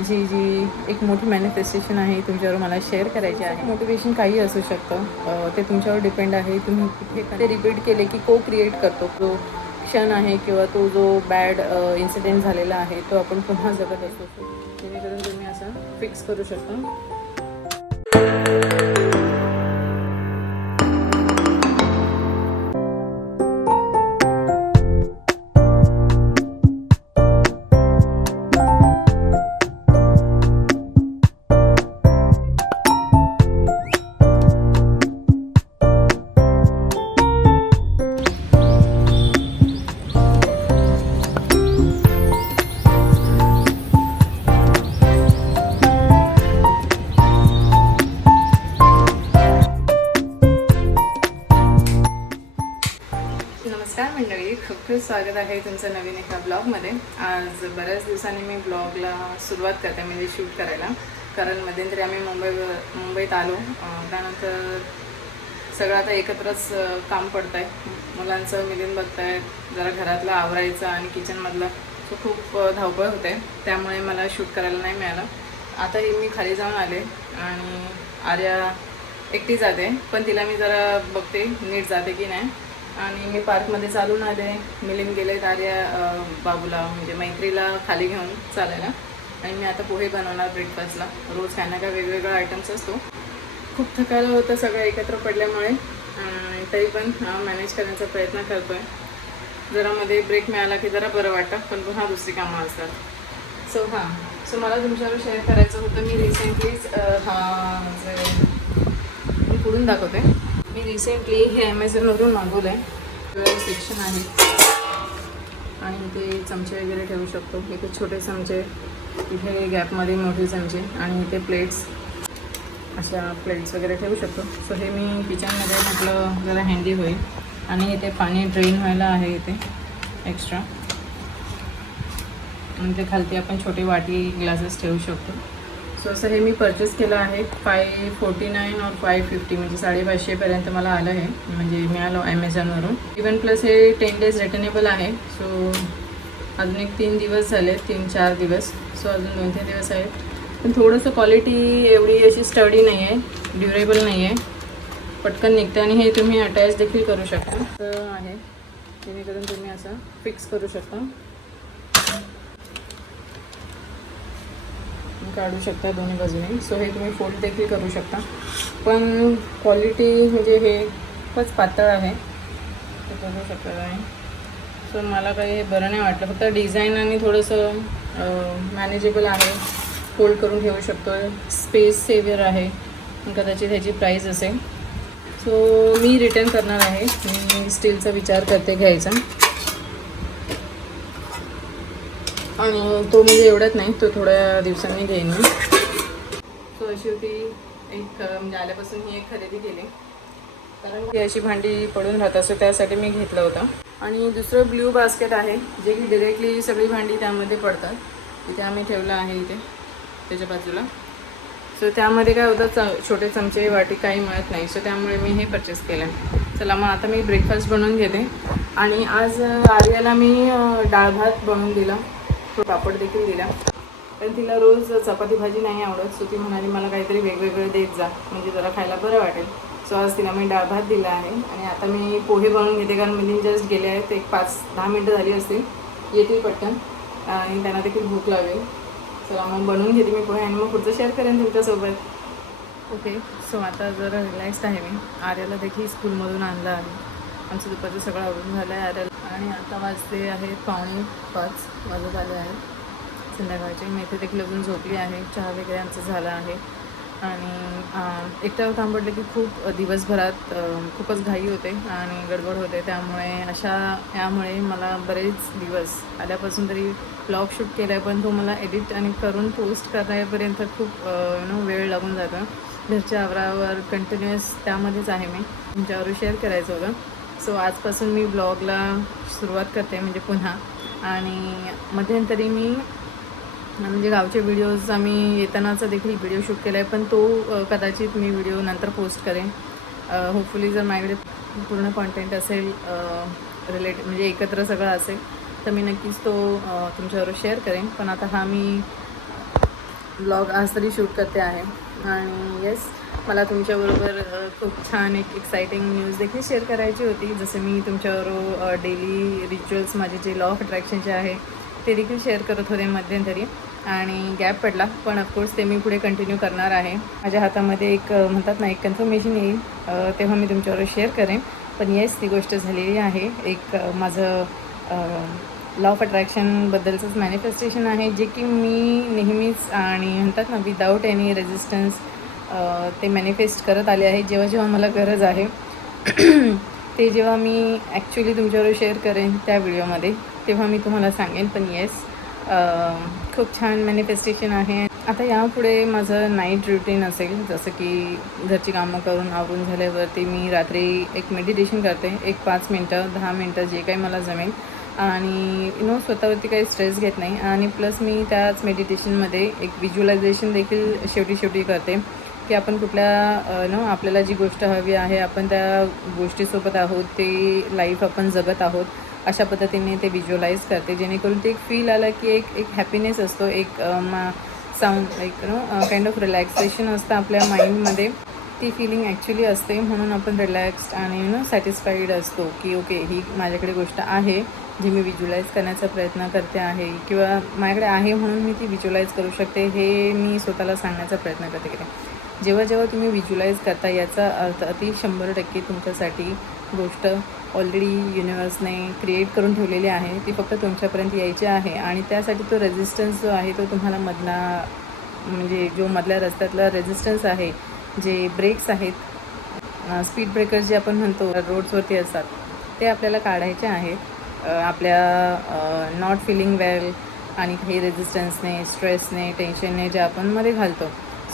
माझी जी एक मोठी मॅनिफेस्टेशन आहे तुमच्यावर मला शेअर करायची आहे. मोटिवेशन काही असू शकतं, ते तुमच्यावर डिपेंड आहे. तुम्ही कुठे ते रिपीट केले की क्रिएट करतो. जो क्षण आहे किंवा तो जो बॅड इन्सिडेंट झालेला आहे तो आपण पुन्हा जगत असतो. जेणेकरून तुम्ही असं फिक्स करू शकता. नमस्कार मंडळी, खूप खूप स्वागत आहे तुमचं नवीन एका ब्लॉगमध्ये. आज बऱ्याच दिवसांनी मी ब्लॉगला सुरुवात करते, म्हणजे शूट करायला. कारण मध्यंतरी आम्ही मुंबईत आलो, त्यानंतर सगळं आता एकत्रच काम पडतं आहे. मुलांचं मिलिंद बघतायत, जरा घरातलं आवरायचं आणि किचनमधलं तो खूप धावपळ होते, त्यामुळे मला शूट करायला नाही मिळालं. आताही मी खाली जाऊन आले आणि आर्या एकटी जाते, पण तिला मी जरा बघते नीट जाते की नाही. आणि मी पार्कमध्ये चालून आले. मिलिंद गेले आर्या बाबूला म्हणजे मैत्रीला खाली घेऊन चालायला. आणि मी आता पोहे बनवणार ब्रेकफास्टला. रोज काही ना काही वेगवेगळा आयटम्स असतो. खूप थकायला होतं सगळं एकत्र पडल्यामुळे, तरी पण मॅनेज करण्याचा प्रयत्न करतो आहे. जरा मध्ये ब्रेक मिळाला की जरा बरं वाटतं, पण पुन्हा दुसरी कामं असतात. सो मला तुमच्यावर शेअर करायचं होतं. मी रिसेंटलीच मी पुढून दाखवते. मी रिसेंटली हे ॲमेझॉनवरून मागवलं आहे. सेक्शन आहे आणि ते चमचे वगैरे ठेवू शकतो. इथे छोटे चमचे, इथे गॅपमध्ये मोठे चमचे आणि इथे प्लेट्स, अशा प्लेट्स वगैरे ठेवू शकतो. सो हे मी किचनमध्ये म्हटलं जरा हँडी होईल. आणि इथे पाणी ड्रेन व्हायला आहे इथे एक्स्ट्रा. आणि ते खालती आपण छोटे वाटी ग्लासेस ठेवू शकतो. सो असं हे मी परचेस केलं आहे. 549 और 550 म्हणजे 550पर्यंत मला आलं आहे, म्हणजे मिळालं ॲमेझॉनवरून. इवन प्लस हे 10 डेज रिटर्नेबल आहे. सो अजून एक 3 दिवस झाले, 3-4 दिवस. सो अजून 2-3 दिवस आहेत. पण थोडंसं क्वालिटी एवढी अशी स्टडी नाही आहे, ड्युरेबल नाही आहे, पटकन निघतं. आणि हे तुम्ही अटॅच देखील करू शकता. तर आहे जेणेकरून तुम्ही असं फिक्स करू शकता, काढू शकता दोन्ही बाजूने. सो हे तुम्ही फोल्ड देखील करू शकता. पण क्वालिटी म्हणजे हे खूपच पातळ आहे, ते बघू शकता आहे. सो मला काही हे बरं नाही वाटलं. फक्त डिझाईन आणि थोडंसं मॅनेजेबल आहे, फोल्ड करून ठेवू शकतो, स्पेस सेव्हियर आहे. कदाचित ह्याची प्राईस असेल. सो मी रिटर्न करणार आहे. मी स्टीलचा विचार करते घ्यायचा. आणि तो म्हणजे एवढ्यात नाही, तो थोड्या दिवसांनी घेईन मी. सो अशी होती एक, म्हणजे आल्यापासून ही एक खरेदी केली, कारण की अशी भांडी पडून राहत असतो, त्यासाठी मी घेतलं होतं. आणि दुसरं ब्ल्यू बास्केट आहे, जे की डिरेक्टली सगळी भांडी त्यामध्ये पडतात. इथे आम्ही ठेवलं आहे इथे त्याच्या बाजूला. सो त्यामध्ये काय होतं, छोटे चमचे वाटी काही मिळत नाही. सो त्यामुळे मी हे परचेस केलं. चला मग आता मी ब्रेकफास्ट बनवून घेते. आणि आज आर्याला मी डाळ भात बनवून दिला, तो पापड देखील दिला. पण तिला रोज चपाती भाजी नाही आवडत. सो ती म्हणाली मला काहीतरी वेगवेगळं देत जा, म्हणजे जरा खायला बरं वाटेल. सो आज तिला मी डाळ भात दिला आहे. आणि आता मी पोहे बनवून घेते, कारण मी जस्ट गेले आहेत, एक 5-10 मिनटं झाली असतील, येतील पटकन आणि त्यांना देखील भूक लागेल. चला मग बनवून घेते मी पोहे आणि मग पुढचं शेअर करेन तुमच्यासोबत. ओके. सो आता जरा रिलॅक्स्ड आहे मी. आर्याला देखील स्कूलमधून आणलं आहे. आमचं दुपारचं सगळं आवडून झालं आहे आर्याला. आणि आता वाजते आहेत 4:45 वाजत आले आहेत संध्याकाळचे. मी इथे देखील अजून झोपली आहे. चहा वगैरे आमचं झालं आहे. आणि एकट्यावर काम पडलं की खूप दिवसभरात खूपच घाई होते आणि गडबड होते. यामुळे मला बरेच दिवस आल्यापासून तरी ब्लॉग शूट केला आहे, पण तो मला एडिट आणि करून पोस्ट करण्यापर्यंत खूप वेळ लागून जातो. घरच्या आवरावर कंटिन्युअस त्यामध्येच आहे मी. तुमच्यावर शेअर करायचं होतं. सो आजपासून मी ब्लॉगला सुरुवात करते, म्हणजे पुन्हा. आणि मध्यंतरी मी म्हणजे गावचे व्हिडिओज आम्ही येतानाचा देखील व्हिडिओ शूट केला आहे, पण तो कदाचित मी व्हिडिओ नंतर पोस्ट करेन. होपफुली जर माझ्याकडे पूर्ण कॉन्टेंट असेल रिलेटेड, म्हणजे एकत्र सगळं असेल, तर मी नक्कीच तो तुमच्याबरोबर शेअर करेन. पण आता हा मी ब्लॉग आज तरी शूट करते आहे. आणि येस, मला तुमच्याबरोबर खूप छान एक एक्साइटिंग न्यूज देखील शेअर करायची होती. जसं मी तुमच्याबरोबर डेली रिच्युअल्स माझे जे लॉ ऑफ अट्रॅक्शनचे आहे ते देखील शेअर करत होते मध्यंतरी, आणि गॅप पडला, पण ऑफकोर्स ते मी पुढे कंटिन्यू करणार आहे. माझ्या हातामध्ये एक म्हणतात ना, एक कन्फर्मेशन येईल तेव्हा मी तुमच्याबरोबर शेअर करेन. पण येस, ती गोष्ट झालेली आहे. एक माझं लॉ ऑफ अट्रॅक्शनबद्दलचंच मॅनिफेस्टेशन आहे, जे की मी नेहमीच आणि म्हणतात ना, विदाऊट एनी रेजिस्टन्स ते मॅनिफेस्ट करत आले आहे. जेव्हा जेव्हा मला गरज आहे ते जेव्हा मी ॲक्च्युली तुमच्याबरोबर शेअर करेन त्या व्हिडिओमध्ये, तेव्हा मी तुम्हाला सांगेन. पण येस, खूप छान मॅनिफेस्टेशन आहे. आता यापुढे माझं नाईट रुटीन असेल, जसं की घरची कामं करून आवरून झाल्यावरती मी रात्री एक मेडिटेशन करते, एक 5 मिनटं 10 मिनटं जे काही मला जमेल, आणि स्वतःवरती काही स्ट्रेस घेत नाही. आणि प्लस मी त्याच मेडिटेशनमध्ये एक व्हिज्युअलायझेशन देखील शेवटी करते, की आपण कुठल्या आपल्याला जी गोष्ट हवी आहे, आपण त्या गोष्टीसोबत आहोत, ते लाईफ आपण जगत आहोत, अशा पद्धतीने ते व्हिज्युअलाइज करते, जेणेकरून ते एक फील आलं की एक हॅपीनेस असतो, एक साऊंड एक काइंड ऑफ रिलॅक्सेशन असतं आपल्या माइंडमध्ये. ती फिलिंग ॲक्च्युली असते, म्हणून आपण रिलॅक्स्ड आणि सॅटिस्फाईड असतो, की ओके, ही माझ्याकडे गोष्ट आहे जी मी व्हिज्युअलाइज करण्याचा प्रयत्न करते आहे, किंवा माझ्याकडे आहे म्हणून मी ती व्हिज्युअलाइज करू शकते, हे मी स्वतःला सांगण्याचा प्रयत्न करते. जेव्हा जेव्हा तुम्ही व्हिज्युअलाइज करता, याचा अर्थ अति 100% तुमच्यासाठी गोष्ट ऑलरेडी युनिवर्सने क्रिएट करून ठेवलेली आहे. ती फक्त तुमच्यापर्यंत यायची आहे, आणि त्यासाठी तो रेझिस्टन्स जो आहे तो तुम्हाला म्हणजे जो मधल्या रस्त्यातला रेझिस्टन्स आहे, जे ब्रेक्स आहेत, स्पीड ब्रेकर्स जे आपण म्हणतो रोड्सवरती असतात, ते आपल्याला काढायचे आहेत. आपल्या नॉट फिलिंग वेल आणि काही रेझिस्टन्सने, स्ट्रेसने, टेन्शनने जे आपण मध्ये घालतो,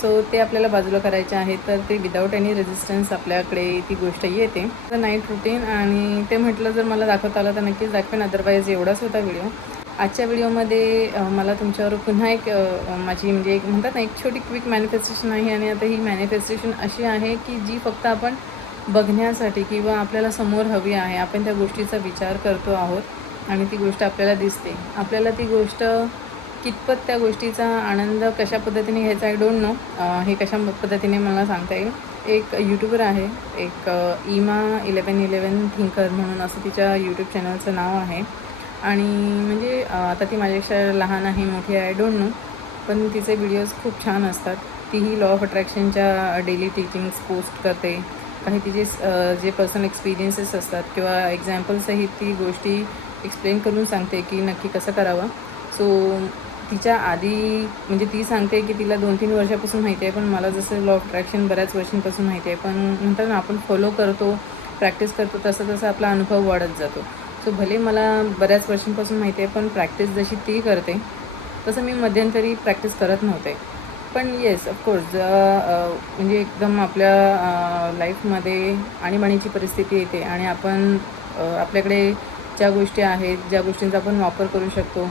सो ते आपल्याला बाजूला करायचे आहे. तर ते विदाऊट एनी रेझिस्टन्स आपल्याकडे ती गोष्ट येते. तर नाईट रुटीन, आणि ते म्हटलं जर मला दाखवता आलं तर नक्कीच दाखवेन. अदरवाईज एवढाच होता व्हिडिओ. आजच्या व्हिडिओमध्ये मला तुमच्यावर पुन्हा एक माझी म्हणजे एक म्हणतात ना, एक छोटी क्विक मॅनिफेस्टेशन आहे. आणि आता ही मॅनिफेस्टेशन अशी आहे की जी फक्त आपण बघण्यासाठी किंवा आपल्याला समोर हवी आहे, आपण त्या गोष्टीचा विचार करतो आहोत आणि ती गोष्ट आपल्याला दिसते. आपल्याला ती गोष्ट कितपत त्या गोष्टीचा आनंद कशा पद्धतीने घ्यायचा, आय डोंट नो. हे कशा पद्धतीने मला सांगता येईल. एक यूट्यूबर आहे, एक इमा 1111 थिंकर म्हणून असं तिच्या यूट्यूब चॅनलचं नाव आहे. आणि म्हणजे आता ती माझ्यापेक्षा लहान आहे, मोठी आहे, आय डोंट नो, पण तिचे व्हिडिओज खूप छान असतात. तीही लॉ ऑफ अट्रॅक्शनच्या डेली टीचिंग्स पोस्ट करते. काही तिचे जे पर्सनल एक्सपिरियन्सेस असतात किंवा एक्झाम्पलसहित ती गोष्टी एक्सप्लेन करून सांगते की नक्की कसं करावं. सो तिच्या आधी म्हणजे ती सांगते की तिला 2-3 वर्षापासून माहिती आहे, पण मला जसं लॉ ऑफ अट्रॅक्शन बऱ्याच वर्षांपासून माहिती आहे, पण म्हणतात ना, आपण फॉलो करतो, प्रॅक्टिस करतो, तसं तसं आपला अनुभव वाढत जातो. सो भले मला बऱ्याच वर्षांपासून माहिती आहे, पण प्रॅक्टिस जशी ती करते तसं मी मध्यंतरी प्रॅक्टिस करत नव्हते. पण येस, ऑफकोर्स म्हणजे एकदम आपल्या लाईफमध्ये आणीबाणीची परिस्थिती येते आणि आपण आपल्याकडे ज्या गोष्टी आहेत, ज्या गोष्टींचा आपण वापर करू शकतो,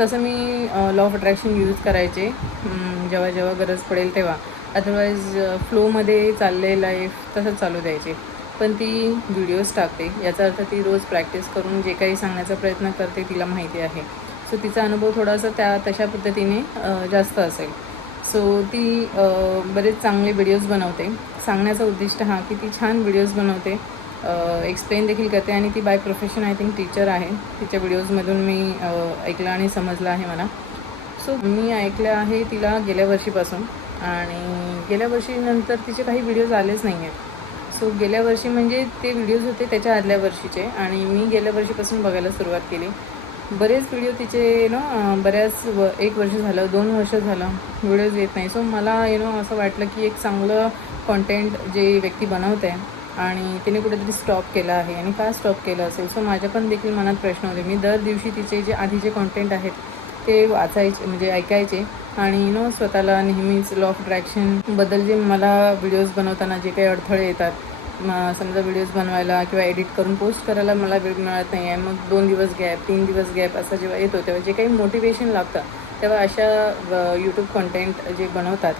तसं मी लॉ ऑफ अट्रॅक्शन यूज करायचे जेव्हा जेव्हा गरज पडेल तेव्हा. अदरवाईज फ्लोमध्ये चालले लाईफ तसंच चालू द्यायचे. पण ती व्हिडिओज टाकते, याचा अर्थ ती रोज प्रॅक्टिस करून जे काही सांगण्याचा प्रयत्न करते तिला माहिती आहे. सो तिचा अनुभव थोडासा तशा पद्धतीने जास्त असेल. सो ती बरेच चांगले व्हिडिओज बनवते. सांगण्याचा उद्दिष्ट हा की ती छान व्हिडिओज बनवते, एक्सप्लेन देखील करते, आणि ती by profession I think teacher आहे. तिच्या व्हिडिओजमधून मी ऐकलं आणि समजलं आहे मला. सो मी ऐकलं आहे तिला गेल्या वर्षीपासून, आणि गेल्या वर्षीनंतर तिचे काही व्हिडिओज आलेच नाही आहेत. सो गेल्या वर्षी म्हणजे ते व्हिडिओज होते त्याच्या आदल्या वर्षीचे, आणि मी गेल्या वर्षीपासून बघायला सुरुवात केली. बरेच व्हिडिओ तिचे बऱ्याच 1 वर्ष झालं, 2 वर्ष झालं व्हिडिओज येत नाही. सो मला असं वाटलं की एक चांगलं कॉन्टेंट जे व्यक्ती बनवते आणि तिने कुठेतरी स्टॉप केलं आहे, आणि का स्टॉप केलं असेल. सो माझ्या पण देखील मनात प्रश्न होते. मी दर दिवशी तिचे जे आधीचे कॉन्टेंट आहेत ते वाचायचे, म्हणजे ऐकायचे, आणि स्वतःला नेहमीच लॉ ऑफ अट्रॅक्शनबद्दल जे मला व्हिडिओज बनवताना जे काही अडथळे येतात, समजा व्हिडिओज बनवायला किंवा एडिट करून पोस्ट करायला मला वेळ मिळत नाही आहे, मग 2 दिवस गॅप, 3 दिवस गॅप असं जेव्हा येतो, तेव्हा जे काही मोटिवेशन लागतं, तेव्हा अशा यूट्यूब कॉन्टेंट जे बनवतात,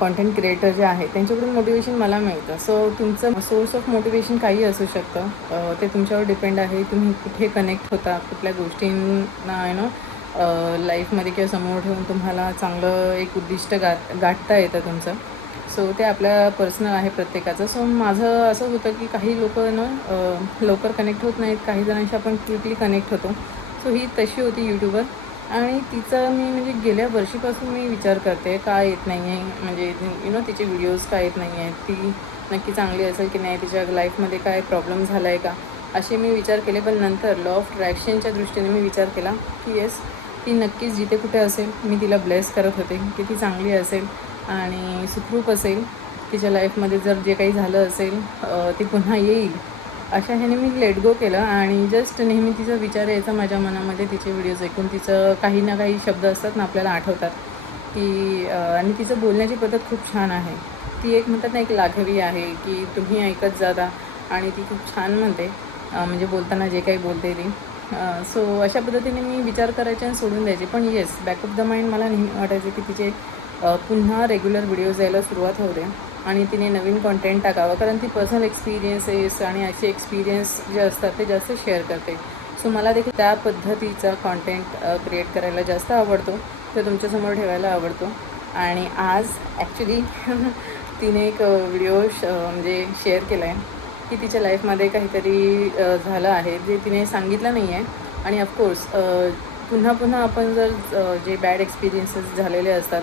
कॉन्टेंट क्रिएटर जे आहेत, त्यांच्याकडून मोटिवेशन मला मिळतं. सो तुमचं सोर्स ऑफ मोटिवेशन काही असू शकतं, ते तुमच्यावर डिपेंड आहे. तुम्ही कुठे कनेक्ट होता, कुठल्या गोष्टींना लाईफमध्ये किंवा समोर ठेवून तुम्हाला चांगलं एक उद्दिष्ट गाठता येतं तुमचं. सो ते आपल्या पर्सनल आहे प्रत्येकाचं. सो माझं असं होतं की काही लोक ना लवकर कनेक्ट होत नाहीत, काही जणांशी आपण क्विकली कनेक्ट होतो. सो ही तशी होती यूट्यूबर. आणि तिचं मी म्हणजे गेल्या वर्षीपासून मी विचार करते का येत नाही आहे, म्हणजे तिचे व्हिडिओज का येत नाही आहेत, ती नक्की चांगली असेल की नाही, तिच्या लाईफमध्ये काय प्रॉब्लेम झाला आहे का, असे मी विचार केले. पण नंतर लॉ ऑफ अट्रॅक्शनच्या दृष्टीने मी विचार केला की येस, ती नक्कीच जिथे कुठे असेल मी तिला ब्लेस करत होते की ती चांगली असेल आणि सुखरूप असेल. तिच्या लाईफमध्ये जर जे काही झालं असेल ती पुन्हा येईल, अशा ह्याने मी लेट गो केलं. आणि जस्ट नेहमी तिचा विचार यायचा माझ्या मनामध्ये. तिचे व्हिडिओज ऐकून तिचं काही ना काही शब्द असतात ना आपल्याला आठवतात की आणि तिचं बोलण्याची पद्धत खूप छान आहे. ती एक म्हणतात ना एक लाघवी आहे की तुम्ही ऐकत जाता आणि ती खूप छान म्हणते, म्हणजे बोलताना जे काही बोलते ती. सो अशा पद्धतीने मी विचार करायचे आणि सोडून द्यायचे. पण yes, back of the mind मला नेहमी वाटायचं की तिचे पुन्हा रेग्युलर व्हिडिओज यायला सुरुवात होते आणि तिने नवीन कॉन्टेंट टाकावं, कारण ती पर्सनल एक्सपिरियन्सेस आणि असे एक्सपिरियन्स जे असतात ते जास्त शेअर करते. सो मला देखील त्या पद्धतीचा कॉन्टेंट क्रिएट करायला जास्त आवडतो, तो तुमच्यासमोर ठेवायला आवडतो. आणि आज ॲक्च्युली तिने एक व्हिडिओ म्हणजे शेअर केला आहे की तिच्या लाईफमध्ये काहीतरी झालं आहे जे तिने सांगितलं नाही आहे. आणि ऑफकोर्स पुन्हा पुन्हा आपण जर जे बॅड एक्सपिरियन्सेस झालेले असतात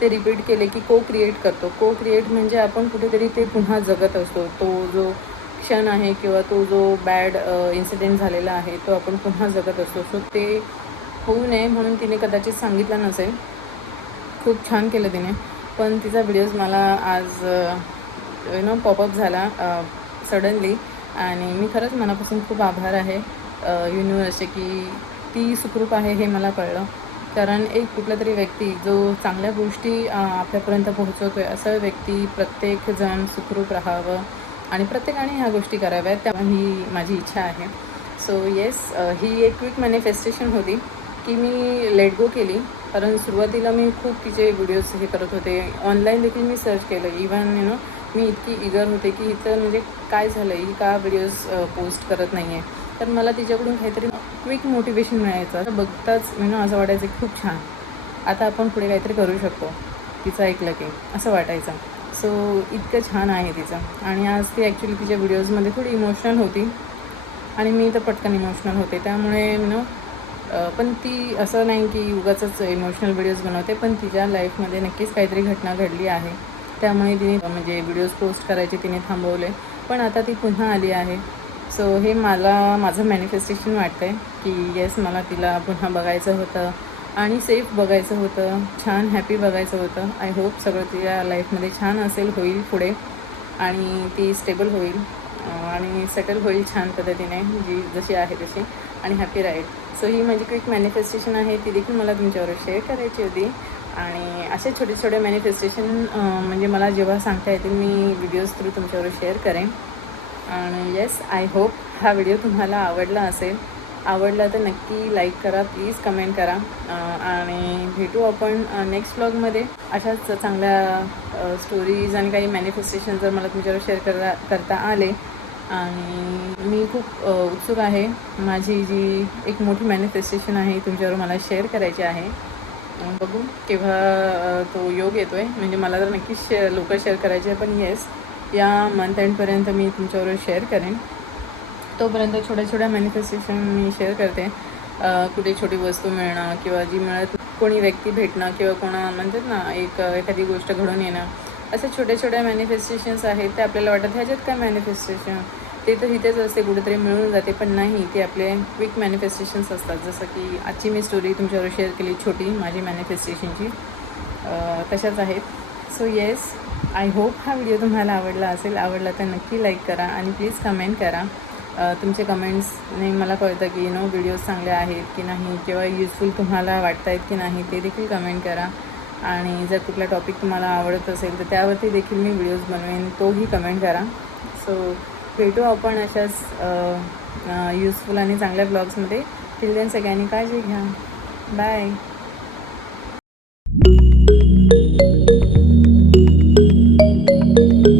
ते रिपीट केले की क्रिएट करतो. क्रिएट म्हणजे आपण कुठेतरी ते पुन्हा जगत असतो. तो जो क्षण आहे किंवा तो जो बॅड इन्सिडेंट झालेला आहे तो आपण पुन्हा जगत असतो. सो ते होऊ नये म्हणून तिने कदाचित सांगितलं नसेल. खूप छान केलं तिने. पण तिचा व्हिडिओज मला आज पॉपअप झाला सडनली आणि मी खरंच मनापासून खूप आभार आहे युनिवर्सचे की ती सुखरूप आहे हे मला कळलं. कारण एक कुठला तरी व्यक्ती जो चांगल्या गोष्टी आपल्यापर्यंत पोहोचवतो आहे, असा व्यक्ती प्रत्येकजण सुखरूप राहावं आणि प्रत्येकाने ह्या गोष्टी कराव्यात, त्यामुळे ही माझी इच्छा आहे. सो येस, ही एक क्विक मॅनिफेस्टेशन होती की मी लेट गो केली. कारण सुरुवातीला मी खूप तिचे व्हिडिओज हे करत होते, ऑनलाईन देखील मी सर्च केलं. इवन मी इतकी इगर होते की हिचं म्हणजे काय झालं, ही का व्हिडिओज पोस्ट करत नाही आहे. तर मला तिच्याकडून काहीतरी क्विक मोटिवेशन मिळायचं. बघताच असं वाटायचं की खूप छान, आता आपण पुढे काहीतरी करू शकतो तिचं ऐकलं की, असं वाटायचं. सो इतकं छान आहे तिचं. आणि आज ती ॲक्च्युली तिच्या व्हिडिओजमध्ये थोडी इमोशनल होती आणि मी तर पटकन इमोशनल होते. त्यामुळे पण ती असं नाही की उगाचच इमोशनल व्हिडिओज बनवते, पण तिच्या लाईफमध्ये नक्कीच काहीतरी घटना घडली आहे, त्यामुळे तिने म्हणजे व्हिडिओज पोस्ट करायचे तिने थांबवले. पण आता ती पुन्हा आली आहे. सो हे माझं मॅनिफेस्टेशन वाटतं आहे की येस, मला तिला पुन्हा बघायचं होतं आणि सेफ बघायचं होतं, छान हॅपी बघायचं होतं. आय होप सगळं तिच्या लाईफमध्ये छान होईल पुढे आणि ती स्टेबल होईल आणि सेटल होईल छान पद्धतीने, जशी आहे तशी, आणि हॅपी राहील. सो ही माझी क्विक मॅनिफेस्टेशन आहे, ती देखील मला तुमच्यावर शेअर करायची होती. आणि असे छोटे छोटे मॅनिफेस्टेशन म्हणजे मला जेव्हा सांगता येतील मी व्हिडिओज थ्रू तुमच्यावर शेअर करेन. आणि येस, आय होप हा व्हिडिओ तुम्हाला आवडला असेल. आवडला तर नक्की लाईक करा, प्लीज कमेंट करा. आणि भेटू आपण नेक्स्ट व्लॉगमध्ये. अशाच चांगल्या स्टोरीज आणि काही मॅनिफेस्टेशन जर मला तुमच्यावर शेअर करता आले. आणि मी खूप उत्सुक आहे, माझी जी एक मोठी मॅनिफेस्टेशन आहे तुमच्यावर मला शेअर करायची आहे. बघू केव्हा तो योग येतो आहे. म्हणजे मला तर नक्कीच लोक शेअर करायचे आहे, पण येस, या मंथ एंडपर्यंत मी तुमच्यावर शेअर करेन. तोपर्यंत छोट्या छोट्या मॅनिफेस्टेशन मी शेअर करते. कुठे छोटी वस्तू मिळणं किंवा जी मिळत कोणी व्यक्ती भेटणं किंवा कोणा म्हणतात ना एखादी गोष्ट घडून येणं, असे छोट्या छोट्या मॅनिफेस्टेशन्स आहेत. ते आपल्याला वाटतं ह्याच्यात काय मॅनिफेस्टेशन, ते तर इथेच असते, कुठेतरी मिळून जाते. पण नाही, ते आपले क्विक मॅनिफेस्टेशन्स असतात. जसं की आजची मी स्टोरी तुमच्यावर शेअर केली छोटी माझी मॅनिफेस्टेशनची, तशाच आहेत. सो येस, आय होप हा व्हिडिओ तुम्हाला आवडला असेल. आवडला तर नक्की लाईक करा आणि प्लीज कमेंट करा. तुमचे कमेंट्सने मला कळतं की व्हिडिओज चांगले आहेत की नाही किंवा युजफुल तुम्हाला वाटत आहेत की नाही, ते देखील कमेंट करा. आणि जर कुठला टॉपिक तुम्हाला आवडत असेल तर त्यावरती देखील मी व्हिडिओज बनवेन, तोही कमेंट करा. सो भेटू आपण अशाच युजफुल आणि चांगल्या ब्लॉग्समध्ये. टिल देन सगळ्यांनी काळजी घ्या. बाय.